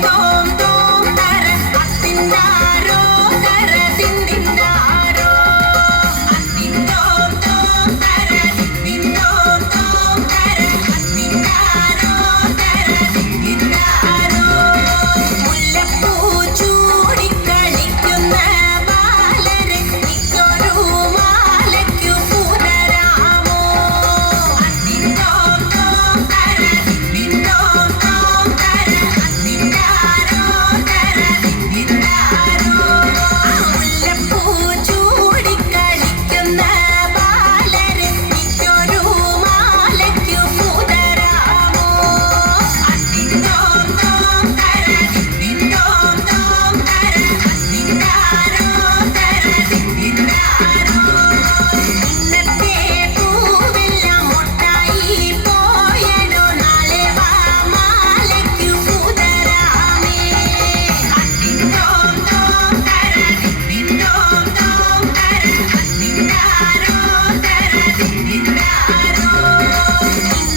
know Not all.